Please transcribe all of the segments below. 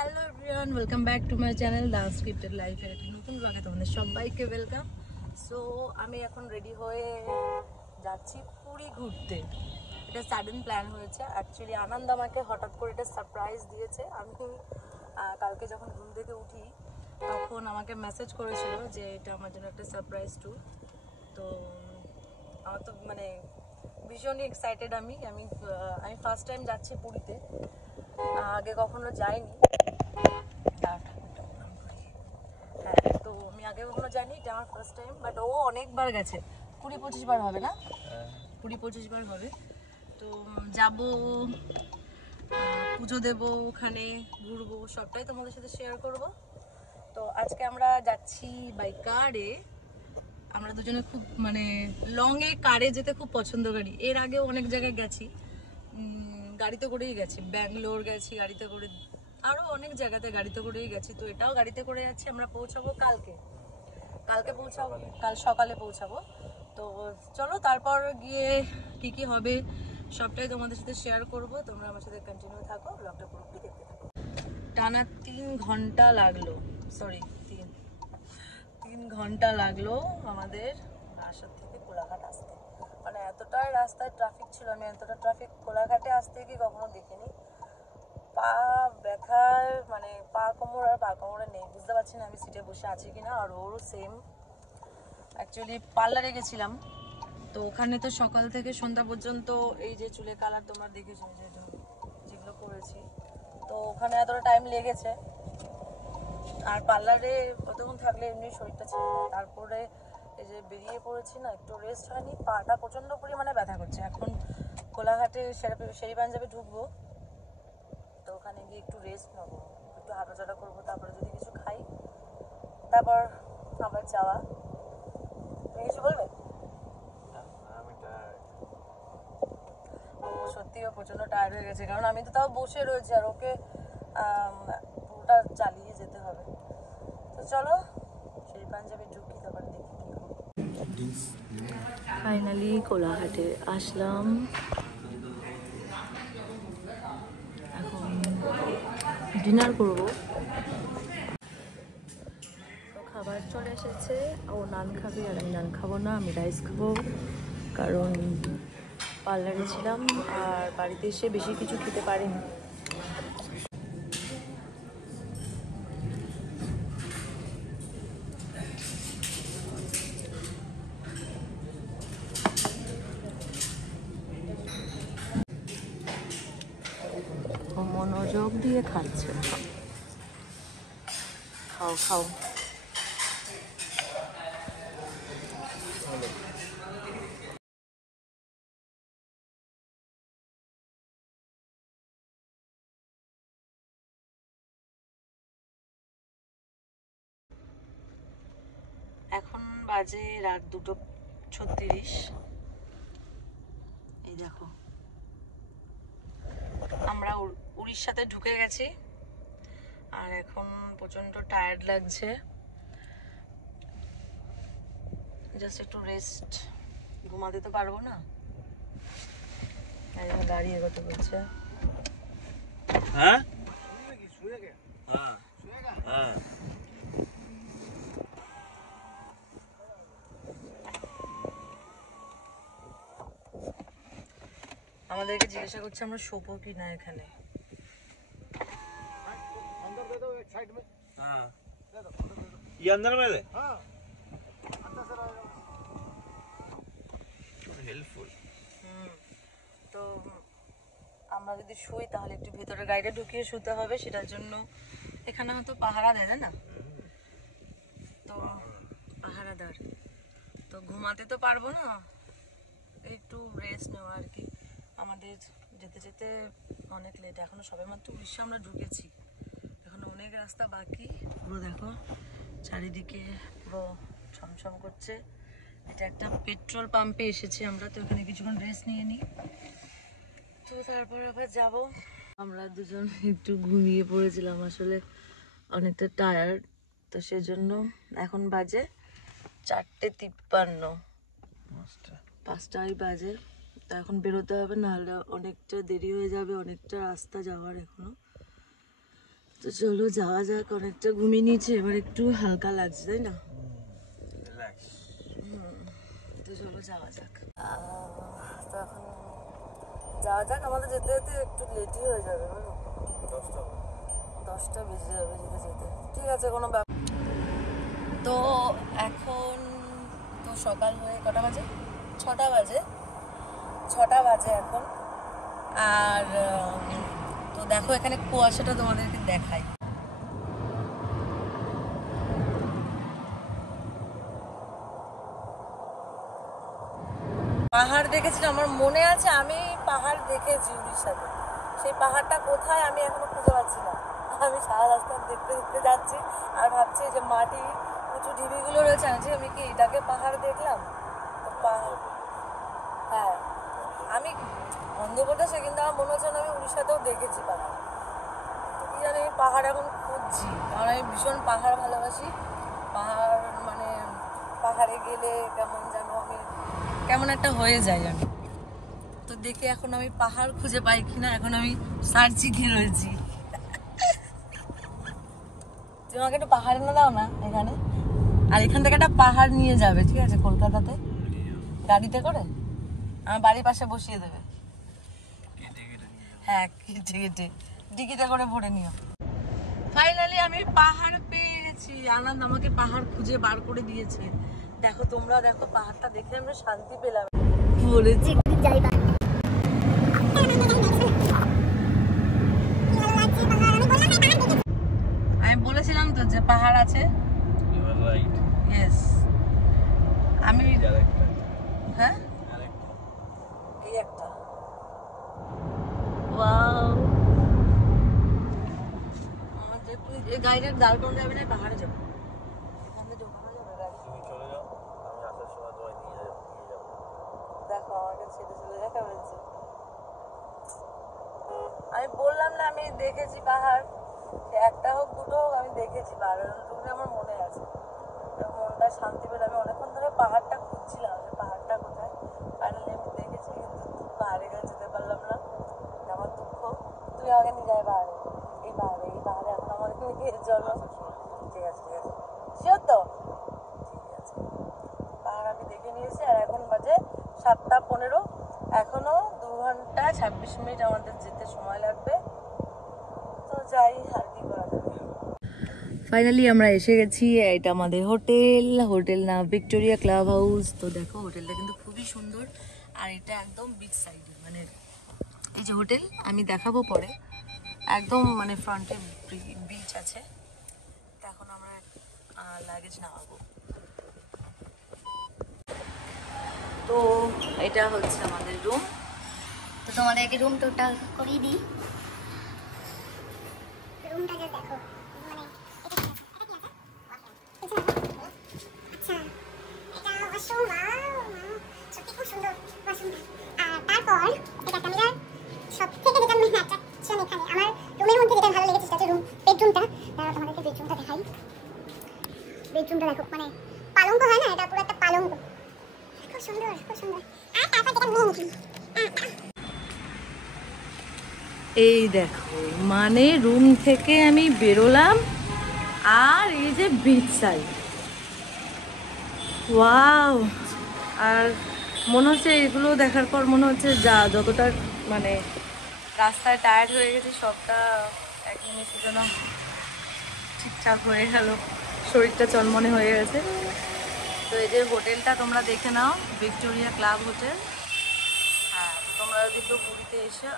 Hello everyone, welcome back to my channel dance scripted life. একটা নতুন ব্লগে তোমাদের সবাইকে ওয়েলকাম। সো আমি এখন রেডি হয়ে যাচ্ছি পুরী ঘুরতে। এটা সাডেন প্ল্যান হয়েছে। অ্যাকচুয়ালি আনন্দ আমাকে হঠাৎ করে এটা সারপ্রাইজ দিয়েছে। আমি কালকে যখন ঘুম থেকে উঠি তখন আমাকে মেসেজ করেছিল যে এটা আমার জন্য একটা সারপ্রাইজ ট্যুর। তো আমার তো মানে ভীষণই এক্সাইটেড। আমি আমি ফার্স্ট টাইম যাচ্ছি পুরীতে, আগে কখনো যাইনি। হ্যাঁ, তো আমি আগে কখনো যাইনি, এটা আমার ফার্স্ট টাইম। বাট ও অনেকবার গেছে, 20-25 বার হবে না, 20-25 বার হবে। তো যাব, পুজো দেবো, ওখানে ঘুরবো, সবটাই তোমাদের সাথে শেয়ার করব। তো আজকে আমরা যাচ্ছি বাই কারে। আমরা দুজনে খুব মানে লংয়ে কারে যেতে খুব পছন্দ করি। এর আগেও অনেক জায়গায় গেছি, গাড়িতে করেই গেছি। ব্যাঙ্গালোর গেছি গাড়িতে করে, আরও অনেক জায়গাতে গাড়িতে করেই গেছি। তো এটাও গাড়িতে করে যাচ্ছি। আমরা পৌঁছাবো কালকে পৌঁছাবো, কাল সকালে পৌঁছাবো। তো চলো, তারপর গিয়ে কি কি হবে সবটাই তোমাদের সাথে শেয়ার করব। তোমরা আমার সাথে কন্টিনিউ থাকো, ব্লগটা পুরোপুরি দেখতে থাকো। টানা 3 ঘন্টা লাগলো, সরি 3 ঘন্টা লাগলো আমাদের বাসা থেকে কোলাঘাট আসতে। মানে এতটাই রাস্তায় ট্রাফিক ছিল, আমি এতটা ট্রাফিক কোলাঘাটে আসতে কি কখনো দেখিনি। পা ব্যথায় মানে পা কোমরে নেই, বুঝতে পারছি না আমি সিটে বসে আছি কিনা। আর ওরও সেম। অ্যাকচুয়ালি পার্লারে গেছিলাম, তো ওখানে তো সকাল থেকে সন্ধ্যা পর্যন্ত এই যে চুলে কালার তোমার দেখেছো যেগুলো করেছি, তো ওখানে এতটা টাইম লেগেছে। আর পার্লারে কতক্ষণ থাকলে এমনি শরীরটা ছিল না। তারপরে এই যে বেরিয়ে পড়েছি না, একটু রেস্ট হয়নি, পাটা প্রচণ্ড পরিমাণে ব্যথা করছে। এখন কোলাঘাটে শেরি পাঞ্জাবে ঢুকবো, তো ওখানে গিয়ে একটু রেস্ট নেবো, একটু হাঁটাচলা করবো, তারপরে যদি কিছু খাই, তারপর আবার যাওয়া। তুমি কিছু বলবে? ও সত্যিও প্রচণ্ড টায়ার্ড হয়ে গেছে, কারণ আমি তো তাও বসে রয়েছি আর ওকে পুরোটা চালিয়ে যেতে হবে। তো চলো সেই পাঞ্জাবে ঢুকি, তারপরে দেখি কি হবে। ফাইনালি কোলাঘাটে আসলাম। এখন ডিনার করবো। তো খাবার চলে এসেছে। ও নান খাবে আর আমি নান খাবো না, আমি রাইস খাবো, কারণ পার্লারে ছিলাম আর বাড়িতে এসে বেশি কিছু খেতে পারিনি। ও মনোযোগ দিয়ে খাচ্ছে। খাও খাও। এখন বাজে রাত 2:36। এই দেখো, আমরা উড়িষ্যাতে ঢুকে গেছি আর এখন প্রচণ্ড টায়ার্ড লাগছে। জাস্ট একটু রেস্ট, ঘুমাতে তো পারবো না, গাড়ি এগোতে বলছে। হ্যাঁ হ্যাঁ, আমাদেরকে জিজ্ঞাসা করছে আমরা শোবো কি না এখানে। তো আমরা যদি শুই তাহলে একটু ভেতরে গাড়িটা ঢুকিয়ে শুতে হবে, সেটার জন্য এখানে হয়তো পাহারা দেয় না, তো পাহারাদার। তো ঘুমাতে তো পারবো না, একটু রেস্ট নেওয়া আর কি। আমাদের যেতে যেতে অনেক লেট, এখনো সবেমাত্র উড়িষ্যা আমরা ঢুকেছি, এখনো অনেক রাস্তা বাকি। পুরো দেখো চারিদিকে পুরো ছমছম করছে। এটা একটা পেট্রোল পাম্পে এসেছি আমরা, তো এখানে কিছুক্ষণ রেস্ট নিয়ে নিই, তো তারপর আবার যাব। আমরা দুজন একটু ঘুমিয়ে পড়েছিলাম, আসলে অনেকটা টায়ার্ড, তো সেজন্য এখন বাজে 4:53, 5টাই বাজে। তো এখন বেরোতে হবে, নাহলে অনেকটা দেরি হয়ে যাবে, অনেকটা রাস্তা যাওয়ার এখনো। তো চলো যাওয়া যাক, অনেকটা ঘুমিয়ে নিয়েছি, এবার একটু হালকা লাগছে তাই না? তো চলো যাওয়া যাক। তো এখন যাওয়া যাক, আমাদের যেতে যেতে একটু লেটই হয়ে যাবে, বলো 10টা বেজে যাবে যেতে যেতে। ঠিক আছে, কোনো ব্যাপার। তো এখন তো সকাল হয়ে কটা বাজে? 6টা বাজে। 6টা বাজে এখন। আর তো দেখো এখানে কুয়াশাটা তোমাদেরকে দেখাই। পাহাড় দেখেছিলাম, আমার মনে আছে আমি পাহাড় দেখেছি উড়িষ্যাতে। সেই পাহাড়টা কোথায় আমি এখনো খুঁজে পাচ্ছি না। আমি সারা রাস্তা দেখতে দেখতে যাচ্ছি আর ভাবছি যে মাটি উঁচু ঢিবিগুলো রয়েছে, আছে আমি কি এটাকে পাহাড় দেখলাম? তো পাহাড়, হ্যাঁ আমি অন্ধ্রপ্রদেশে, কিন্তু আমার মনে হচ্ছে না আমি উড়িষ্যাতেও দেখেছি পাহাড়। তো কি জানি আমি পাহাড় এখন খুঁজছি, কারণ আমি ভীষণ পাহাড় ভালোবাসি। পাহাড় মানে পাহাড়ে গেলে কেমন যেন আমি কেমন একটা হয়ে যায় আমি। তো দেখে এখন আমি পাহাড় খুঁজে পাই কিনা, এখন আমি সার্চিংয়ে রয়েছি। তুমি আমাকে একটু পাহাড় এনে দাও না এখানে, আর এখান থেকে একটা পাহাড় নিয়ে যাবে, ঠিক আছে, কলকাতাতে গাড়িতে করে আমার বাড়ির পাশে বসিয়ে দেবে। হ্যাঁ, কেটে কেটে ডিকিতে করে ভরে নিও। ফাইনালি আমি পাহাড় পেয়ে গেছি। আনন্দ আমাকে পাহাড় খুঁজে বার করে দিয়েছে। দেখো তোমরা দেখো, পাহাড়টা দেখে আমরা শান্তি পেলাম। বলেছি আমি বলেছিলাম তো যে পাহাড় আছে। আমি হ্যাঁ এই একটা এই গাড়িটা দাঁড় করানো যাবে না, পাহাড়ে যাবো। এখানে ঢোকানো যাবে গাড়ি? দেখো আমাকে ছেড়ে চলে দেখা হয়েছে। আমি বললাম না আমি দেখেছি পাহাড়, একটা হোক দুটো হোক আমি দেখেছি পাহাড়, আমার মনে আছে। মনটা শান্তি পেলে। আমি অনেকক্ষণ ধরে পাহাড়টা খুঁজছিলাম যে পাহাড়টা কোথায়। ফাইনালি আমি দেখেছি, কিন্তু পাহাড়ে গেলে যেতে পারলাম না, আমার দুঃখ। তুমি আমাকে নিয়ে যাবে পাহাড়ে, এই পাহাড়ে, এই পাহাড়ে এখন আমাকে নিয়ে চলো। ঠিক আছে ঠিক আছে, শিওর তো? ঠিক আছে, পাহাড় আমি দেখে নিয়েছি। আর এখন বাজে 7টা 15, এখনো 2 ঘন্টা 26 মিনিট আমাদের যেতে সময় লাগবে। তো যাই, আর কি করা যাবে। ফাইনালি আমরা এসে গেছি, এটা আমাদের হোটেল। হোটেল না ভিক্টোরিয়া ক্লাব হাউস। তো দেখো হোটেলটা কিন্তু খুবই সুন্দর, আর এটা একদম বিচ সাইডে, মানে এই যে হোটেল আমি দেখাবো পরে, একদম মানে ফ্রন্টে বিচ আছে। তো এখন আমরা লাগেজ নামাবো। তো এটা হচ্ছে আমাদের রুম। তো তোমাদেরকে রুম টুরটা করিয়ে দিই। রুমটা জাস্ট দেখো, মানে আচ্ছা এটা ওয়াশরুম, সত্যি খুব সুন্দর ওয়াশরুমটা। আর তারপর এটা একটা মিরার। সব থেকে যেটা মেন অ্যাট্রাকশন এখানে আমার রুমের মধ্যে যেটা ভালো লেগেছে সেটা হচ্ছে রুম বেডরুমটা। দাঁড়াও তোমাদেরকে বেডরুমটা দেখাই। বেডরুমটা দেখো, মানে পালঙ্ক হয় না, এটা পুরো একটা পালঙ্ক, খুব সুন্দর খুব সুন্দর। আর তারপর যেটা মেন, এই দেখো মানে রুম থেকে আমি বেরোলাম, আর এই যে বিচ সাইড, ওয়াও। আর মনে হচ্ছে এগুলো দেখার পর মনে হচ্ছে যা যতটা মানে রাস্তায় টায়ার্ড হয়ে গেছি, সবটা এক মিনিটের জন্য ঠিকঠাক হয়ে গেল, শরীরটা চনমনে হয়ে গেছে। তো এই যে হোটেলটা তোমরা দেখে নাও, ভিক্টোরিয়া ক্লাব হোটেল। হ্যাঁ, তোমরা যদি কেউ পুরীতে এসে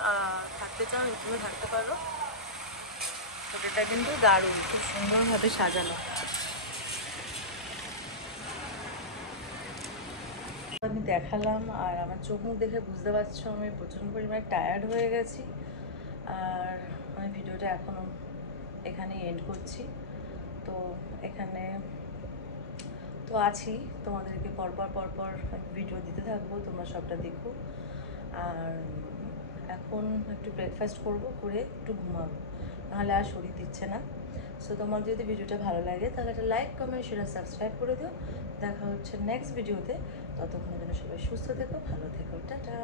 থাকতে চাও এখানে থাকতে পারো। হোটেলটা কিন্তু দারুণ, খুব সুন্দরভাবে সাজানো। আমি দেখালাম, আর আমার চোখ মুখ দেখে বুঝতে পারছো আমি প্রচণ্ড পরিমাণে টায়ার্ড হয়ে গেছি। আর আমি ভিডিওটা এখনও এখানেই এন্ড করছি। তো এখানে তো আছি, তোমাদেরকে পরপর ভিডিও দিতে থাকবো, তোমরা সবটা দেখো। আর এখন একটু ব্রেকফাস্ট করব, করে একটু ঘুমাবো, নাহলে আর শরীর দিচ্ছে না। সো তোমার যদি ভিডিওটা ভালো লাগে তাহলে একটা লাইক কমেন্ট শেয়ার সাবস্ক্রাইব করে দিও। দেখা হচ্ছে নেক্সট ভিডিওতে। ততক্ষণের জন্য সবাই সুস্থ থেকো, ভালো থেকো, টাটা।